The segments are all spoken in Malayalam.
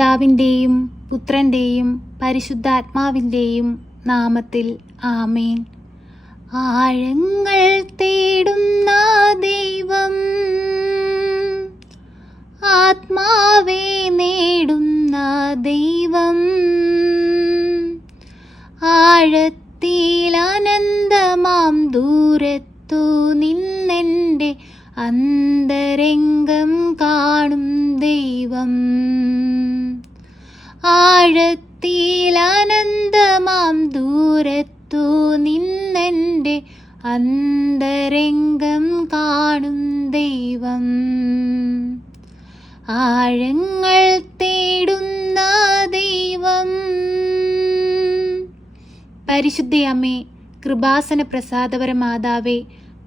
പിതാവിൻ്റെയും പുത്രൻ്റെയും പരിശുദ്ധാത്മാവിൻ്റെയും നാമത്തിൽ ആമേൻ. ആഴങ്ങൾ തേടുന്ന ദൈവം, ആത്മാവെ നേടുന്ന ദൈവം, ആഴത്തിൽ അനന്തമാം ദൂരത്തു നിന്നെൻ്റെ അന്തരംഗം കാണും ദൈവം, ആഴത്തിൽ അനന്തമാം ദൂരത്തു നിന്നെൻ്റെ അന്തരംഗം കാണും ദൈവം, ആഴങ്ങൾ തേടുന്ന ദൈവം. പരിശുദ്ധയമ്മേ, കൃപാസന പ്രസാദപര മാതാവേ,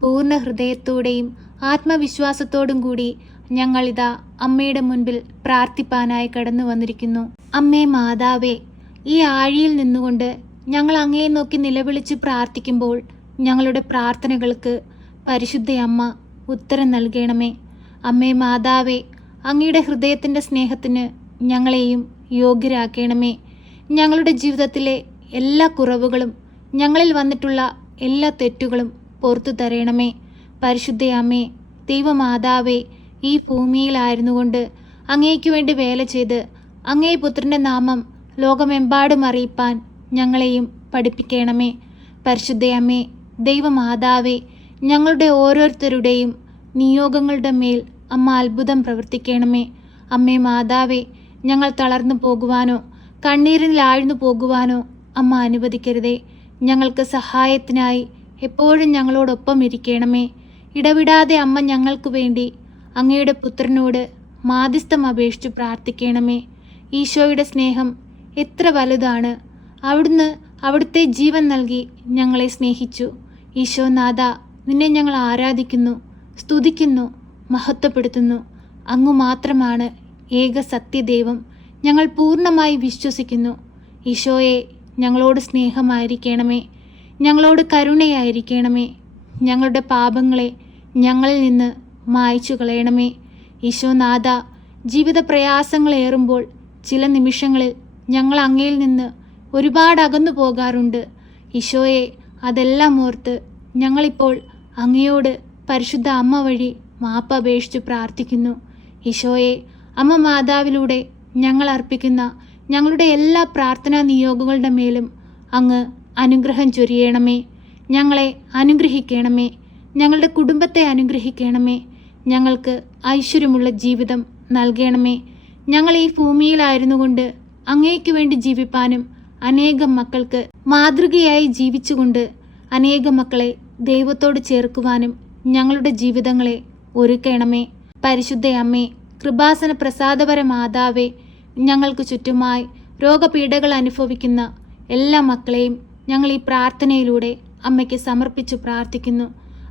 പൂർണ്ണ ഹൃദയത്തോടെയും ആത്മവിശ്വാസത്തോടും കൂടി ഞങ്ങളിതാ അമ്മയുടെ മുൻപിൽ പ്രാർത്ഥിപ്പാനായി കടന്നു വന്നിരിക്കുന്നു. അമ്മേ മാതാവേ, ഈ ആഴിയിൽ നിന്നുകൊണ്ട് ഞങ്ങൾ അങ്ങയെ നോക്കി നിലവിളിച്ച് പ്രാർത്ഥിക്കുമ്പോൾ ഞങ്ങളുടെ പ്രാർത്ഥനകൾക്ക് പരിശുദ്ധയമ്മ ഉത്തരം നൽകണമേ. അമ്മേ മാതാവേ, അങ്ങയുടെ ഹൃദയത്തിൻ്റെ സ്നേഹത്തിന് ഞങ്ങളെയും യോഗ്യരാക്കണമേ. ഞങ്ങളുടെ ജീവിതത്തിലെ എല്ലാ കുറവുകളും, ഞങ്ങളിൽ വന്നിട്ടുള്ള എല്ലാ തെറ്റുകളും പുറത്തു തരണമേ. പരിശുദ്ധയമ്മേ, ദൈവമാതാവേ, ഈ ഭൂമിയിലായിരുന്നുകൊണ്ട് അങ്ങേക്കു വേണ്ടി വേല ചെയ്ത് അങ്ങേ പുത്രൻ്റെ നാമം ലോകമെമ്പാടും അറിയിപ്പാൻ ഞങ്ങളെയും പഠിപ്പിക്കണമേ. പരിശുദ്ധയമ്മേ, ദൈവമാതാവേ, ഞങ്ങളുടെ ഓരോരുത്തരുടെയും നിയോഗങ്ങളുടെ മേൽ അമ്മ അത്ഭുതം പ്രവർത്തിക്കണമേ. അമ്മേ മാതാവേ, ഞങ്ങൾ തളർന്നു പോകുവാനോ കണ്ണീരിൽ ആഴ്ന്നു പോകുവാനോ അമ്മ അനുവദിക്കരുതേ. ഞങ്ങൾക്ക് സഹായത്തിനായി എപ്പോഴും ഞങ്ങളോടൊപ്പം ഇരിക്കണമേ. ഇടവിടാതെ അമ്മ ഞങ്ങൾക്ക് വേണ്ടി അങ്ങയുടെ പുത്രനോട് മാധ്യസ്ഥം അപേക്ഷിച്ചു പ്രാർത്ഥിക്കണമേ. ഈശോയുടെ സ്നേഹം എത്ര വലുതാണ്! അവിടുന്ന് അവിടുത്തെ ജീവൻ നൽകി ഞങ്ങളെ സ്നേഹിച്ചു. ഈശോനാഥ, നിന്നെ ഞങ്ങൾ ആരാധിക്കുന്നു, സ്തുതിക്കുന്നു, മഹത്വപ്പെടുത്തുന്നു. അങ്ങു മാത്രമാണ് ഏക സത്യദൈവം. ഞങ്ങൾ പൂർണ്ണമായി വിശ്വസിക്കുന്നു. ഈശോയെ, ഞങ്ങളോട് സ്നേഹമായിരിക്കണമേ, ഞങ്ങളോട് കരുണയായിരിക്കണമേ. ഞങ്ങളുടെ പാപങ്ങളെ ഞങ്ങളിൽ നിന്ന് മായ്ച്ചു കളയണമേ. ഈശോനാഥ, ജീവിത പ്രയാസങ്ങളേറുമ്പോൾ ചില നിമിഷങ്ങളിൽ ഞങ്ങൾ അങ്ങയിൽ നിന്ന് ഒരുപാട് അകന്നു പോകാറുണ്ട്. ഈശോയെ, അതെല്ലാം ഓർത്ത് ഞങ്ങളിപ്പോൾ അങ്ങയോട് പരിശുദ്ധ അമ്മ വഴി മാപ്പ് അപേക്ഷിച്ച് പ്രാർത്ഥിക്കുന്നു. ഈശോയെ, അമ്മ മാതാവിലൂടെ ഞങ്ങൾ അർപ്പിക്കുന്ന ഞങ്ങളുടെ എല്ലാ പ്രാർത്ഥനാ നിയോഗങ്ങളുടെ മേലും അങ്ങ് അനുഗ്രഹം ചൊരിയണമേ. ഞങ്ങളെ അനുഗ്രഹിക്കണമേ. ഞങ്ങളുടെ കുടുംബത്തെ അനുഗ്രഹിക്കണമേ. ഞങ്ങൾക്ക് ഐശ്വര്യമുള്ള ജീവിതം നൽകണമേ. ഞങ്ങൾ ഈ ഭൂമിയിലായിരുന്നു കൊണ്ട് അങ്ങേക്ക് വേണ്ടി ജീവിപ്പാനും അനേകം മക്കൾക്ക് മാതൃകയായി ജീവിച്ചുകൊണ്ട് അനേകം മക്കളെ ദൈവത്തോട് ചേർക്കുവാനും ഞങ്ങളുടെ ജീവിതങ്ങളെ ഒരുക്കണമേ. പരിശുദ്ധയമ്മേ, കൃപാസന പ്രസാദപര മാതാവേ, ഞങ്ങൾക്ക് ചുറ്റുമായി രോഗപീഠകൾ അനുഭവിക്കുന്ന എല്ലാ മക്കളെയും ഞങ്ങൾ ഈ പ്രാർത്ഥനയിലൂടെ അമ്മയ്ക്ക് സമർപ്പിച്ചു പ്രാർത്ഥിക്കുന്നു.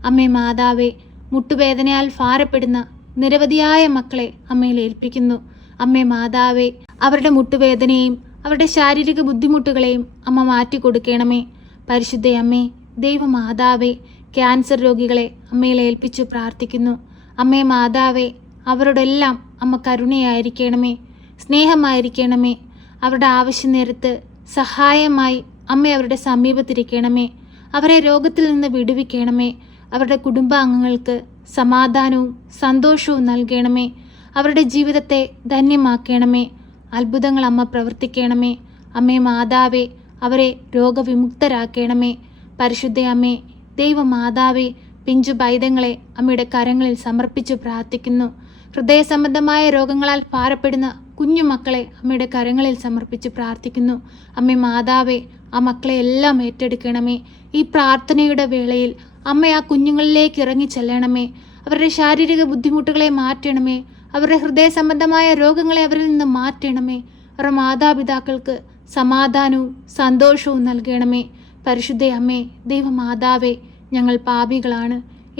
അമ്മേ മാതാവേ, മുട്ടുവേദനയാൽ ഭാരപ്പെടുന്ന നിരവധിയായ മക്കളെ അമ്മയിൽ ഏൽപ്പിക്കുന്നു. അമ്മേ മാതാവേ, അവരുടെ മുട്ടുവേദനയും അവരുടെ ശാരീരിക ബുദ്ധിമുട്ടുകളെയും അമ്മ മാറ്റിക്കൊടുക്കണമേ. പരിശുദ്ധയമ്മേ, ദൈവമാതാവേ, ക്യാൻസർ രോഗികളെ അമ്മയിൽ ഏൽപ്പിച്ചു പ്രാർത്ഥിക്കുന്നു. അമ്മേ മാതാവേ, അവരോടെല്ലാം അമ്മ കരുണയായിരിക്കണമേ, സ്നേഹമായിരിക്കണമേ. അവരുടെ ആവശ്യ നേരത്ത് സഹായമായി അമ്മ അവരുടെ സമീപത്തിരിക്കണമേ. അവരെ രോഗത്തിൽ നിന്ന് വിടുവിക്കണമേ. അവരുടെ കുടുംബാംഗങ്ങൾക്ക് സമാധാനവും സന്തോഷവും നൽകണമേ. അവരുടെ ജീവിതത്തെ ധന്യമാക്കണമേ. അത്ഭുതങ്ങൾ അമ്മ പ്രവർത്തിക്കണമേ. അമ്മേ മാതാവേ, അവരെ രോഗവിമുക്തരാക്കണമേ. പരിശുദ്ധയമ്മേ, ദൈവമാതാവേ, പിഞ്ചു പൈതങ്ങളെ അമ്മയുടെ കരങ്ങളിൽ സമർപ്പിച്ചു പ്രാർത്ഥിക്കുന്നു. ഹൃദയ സംബന്ധമായ രോഗങ്ങളാൽ ഭാരപ്പെടുന്ന കുഞ്ഞു മക്കളെ അമ്മയുടെ കരങ്ങളിൽ സമർപ്പിച്ച് പ്രാർത്ഥിക്കുന്നു. അമ്മേ മാതാവേ, ആ മക്കളെ എല്ലാം ഏറ്റെടുക്കണമേ. ഈ പ്രാർത്ഥനയുടെ വേളയിൽ അമ്മ ആ കുഞ്ഞുങ്ങളിലേക്ക് ഇറങ്ങി ചെല്ലണമേ. അവരുടെ ശാരീരിക ബുദ്ധിമുട്ടുകളെ മാറ്റണമേ. അവരുടെ ഹൃദയ സംബന്ധമായ രോഗങ്ങളെ അവരിൽ നിന്ന് മാറ്റണമേ. അവരുടെ മാതാപിതാക്കൾക്ക് സമാധാനവും സന്തോഷവും നൽകണമേ. പരിശുദ്ധയമ്മേ, ദൈവമാതാവേ, ഞങ്ങൾ പാപികളാണ്,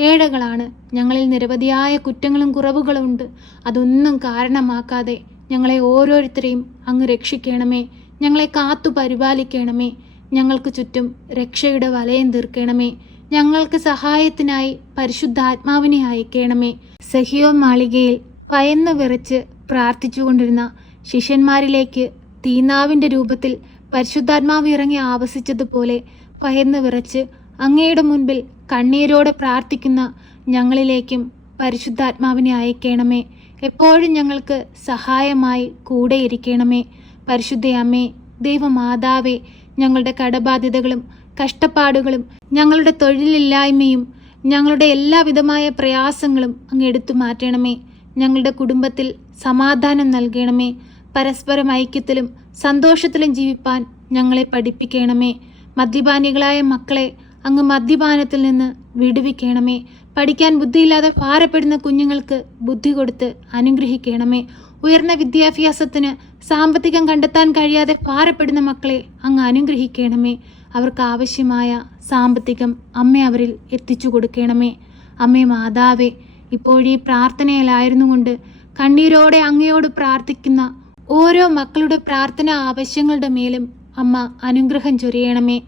ഏഴകളാണ്. ഞങ്ങളിൽ നിരവധിയായ കുറ്റങ്ങളും കുറവുകളും ഉണ്ട്. അതൊന്നും കാരണമാക്കാതെ ഞങ്ങളെ ഓരോരുത്തരെയും അങ്ങ് രക്ഷിക്കണമേ. ഞങ്ങളെ കാത്തു പരിപാലിക്കണമേ. ഞങ്ങൾക്ക് ചുറ്റും രക്ഷയുടെ വലയം തീർക്കണമേ. ഞങ്ങൾക്ക് സഹായത്തിനായി പരിശുദ്ധാത്മാവിനെ അയക്കണമേ. സഹിയോൻ മാളികയിൽ ഭയന്ന് വിറച്ച് പ്രാർത്ഥിച്ചുകൊണ്ടിരുന്ന ശിഷ്യന്മാരിലേക്ക് തീനാവിൻ്റെ രൂപത്തിൽ പരിശുദ്ധാത്മാവ് ഇറങ്ങി ആവസിച്ചതുപോലെ ഭയന്ന് വിറച്ച് അങ്ങയുടെ മുൻപിൽ കണ്ണീരോടെ പ്രാർത്ഥിക്കുന്ന ഞങ്ങളിലേക്കും പരിശുദ്ധാത്മാവിനെ അയക്കണമേ. എപ്പോഴും ഞങ്ങൾക്ക് സഹായമായി കൂടെ ഇരിക്കണമേ. പരിശുദ്ധ അമ്മേ, ദൈവമാതാവേ, ഞങ്ങളുടെ കടബാധ്യതകളും കഷ്ടപ്പാടുകളും ഞങ്ങളുടെ തൊഴിലില്ലായ്മയും ഞങ്ങളുടെ എല്ലാവിധമായ പ്രയാസങ്ങളും അങ്ങ് എടുത്തു മാറ്റണമേ. ഞങ്ങളുടെ കുടുംബത്തിൽ സമാധാനം നൽകണമേ. പരസ്പരം ഐക്യത്തിലും സന്തോഷത്തിലും ജീവിപ്പാൻ ഞങ്ങളെ പഠിപ്പിക്കണമേ. മദ്യപാനികളായ മക്കളെ അങ്ങ് മദ്യപാനത്തിൽ നിന്ന് വിടുവിക്കണമേ. പഠിക്കാൻ ബുദ്ധിയില്ലാതെ ഭാരപ്പെടുന്ന കുഞ്ഞുങ്ങൾക്ക് ബുദ്ധി കൊടുത്ത് അനുഗ്രഹിക്കണമേ. ഉയർന്ന വിദ്യാഭ്യാസത്തിന് സാമ്പത്തികം കണ്ടെത്താൻ കഴിയാതെ ഭാരപ്പെടുന്ന മക്കളെ അങ്ങ് അനുഗ്രഹിക്കണമേ. അവർക്ക് ആവശ്യമായ സാമ്പത്തികം അമ്മ അവരിൽ എത്തിച്ചു കൊടുക്കണമേ. അമ്മേ മാതാവേ, ഇപ്പോഴീ പ്രാർത്ഥനയിലായിരുന്നു കൊണ്ട് കണ്ണീരോടെ അങ്ങയോട് പ്രാർത്ഥിക്കുന്ന ഓരോ മക്കളുടെ പ്രാർത്ഥനാ ആവശ്യങ്ങളുടെ മേലും അമ്മ അനുഗ്രഹം ചൊരിയണമേ.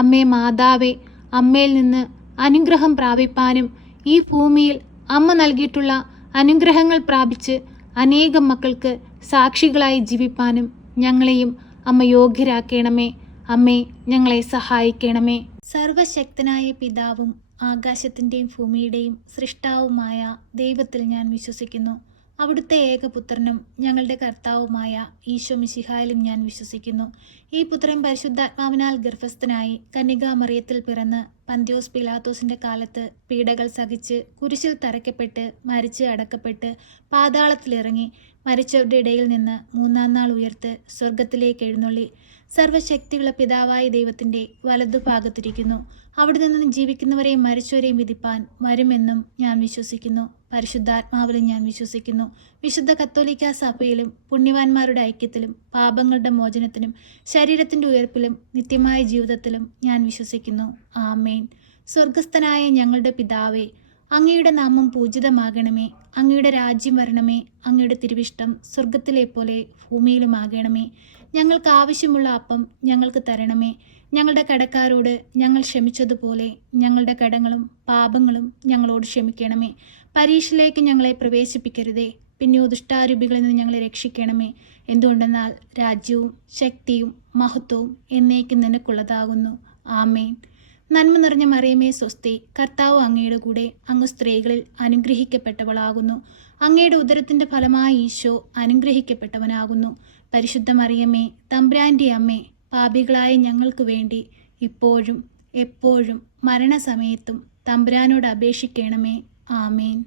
അമ്മേ മാതാവേ, അമ്മയിൽ നിന്ന് അനുഗ്രഹം പ്രാപിപ്പാനും ഈ ഭൂമിയിൽ അമ്മ നൽകിയിട്ടുള്ള അനുഗ്രഹങ്ങൾ പ്രാപിച്ച് അനേകം മക്കൾക്ക് സാക്ഷികളായി ജീവിപ്പാനും ഞങ്ങളെയും അമ്മ യോഗ്യരാക്കണമേ. അമ്മേ, ഞങ്ങളെ സഹായിക്കണമേ. സർവശക്തനായ പിതാവും ആകാശത്തിൻ്റെയും ഭൂമിയുടെയും സൃഷ്ടാവുമായ ദൈവത്തിൽ ഞാൻ വിശ്വസിക്കുന്നു. അവിടുത്തെ ഏകപുത്രനും ഞങ്ങളുടെ കർത്താവുമായ ഈശോ മിശിഹായിലും ഞാൻ വിശ്വസിക്കുന്നു. ഈ പുത്രൻ പരിശുദ്ധാത്മാവിനാൽ ഗർഭസ്ഥനായി കന്യകാമറിയത്തിൽ പിറന്ന് പന്ത്യോസ് പിലാത്തോസിൻ്റെ കാലത്ത് പീഡകൾ സഹിച്ച് കുരിശിൽ തറയ്ക്കപ്പെട്ട് മരിച്ച് അടക്കപ്പെട്ട് പാതാളത്തിലിറങ്ങി മരിച്ചവരുടെ ഇടയിൽ നിന്ന് മൂന്നാം നാൾ ഉയർത്ത് സ്വർഗത്തിലേക്ക് എഴുന്നള്ളി സർവശക്തിയുള്ള പിതാവായ ദൈവത്തിൻ്റെ വലതുഭാഗത്തിരിക്കുന്നു. അവിടെ നിന്നും ജീവിക്കുന്നവരെയും മരിച്ചവരെയും വിധിപ്പാൻ വരുമെന്നും ഞാൻ വിശ്വസിക്കുന്നു. പരിശുദ്ധാത്മാവിലും ഞാൻ വിശ്വസിക്കുന്നു. വിശുദ്ധ കത്തോലിക്കാ സഭയിലും പുണ്യവാന്മാരുടെ ഐക്യത്തിലും പാപങ്ങളുടെ മോചനത്തിനും ശരീരത്തിൻ്റെ ഉയർപ്പിലും നിത്യമായ ജീവിതത്തിലും ഞാൻ വിശ്വസിക്കുന്നു. ആമേൻ. സ്വർഗസ്ഥനായ ഞങ്ങളുടെ പിതാവേ, അങ്ങയുടെ നാമം പൂജിതമാകണമേ. അങ്ങയുടെ രാജ്യം വരണമേ. അങ്ങയുടെ തിരുവിഷ്ടം സ്വർഗത്തിലെ പോലെ ഭൂമിയിലുമാകണമേ. ഞങ്ങൾക്ക് ആവശ്യമുള്ള അപ്പം ഞങ്ങൾക്ക് തരണമേ. ഞങ്ങളുടെ കടക്കാരോട് ഞങ്ങൾ ക്ഷമിച്ചതുപോലെ ഞങ്ങളുടെ കടങ്ങളും പാപങ്ങളും ഞങ്ങളോട് ക്ഷമിക്കണമേ. പരീക്ഷയിലേക്ക് ഞങ്ങളെ പ്രവേശിപ്പിക്കരുതേ, പിന്നെയോ ദുഷ്ടാരൂപികളിൽ നിന്ന് ഞങ്ങളെ രക്ഷിക്കണമേ. എന്തുകൊണ്ടെന്നാൽ രാജ്യവും ശക്തിയും മഹത്വവും എന്നേക്കും നിനക്കുള്ളതാകുന്നു. ആമേൻ. നന്മ നിറഞ്ഞ മറിയമേ സ്വസ്തി, കർത്താവ് അങ്ങയുടെ കൂടെ, അങ്ങ് സ്ത്രീകളിൽ അനുഗ്രഹിക്കപ്പെട്ടവളാകുന്നു. അങ്ങയുടെ ഉദരത്തിൻ്റെ ഫലമായ ഈശോ അനുഗ്രഹിക്കപ്പെട്ടവനാകുന്നു. പരിശുദ്ധ മറിയമേ, തമ്പുരാൻ്റെ അമ്മേ, പാപികളായ ഞങ്ങൾക്ക് വേണ്ടി ഇപ്പോഴും എപ്പോഴും മരണസമയത്തും തമ്പുരാനോട് അപേക്ഷിക്കണമേ. ആമേൻ.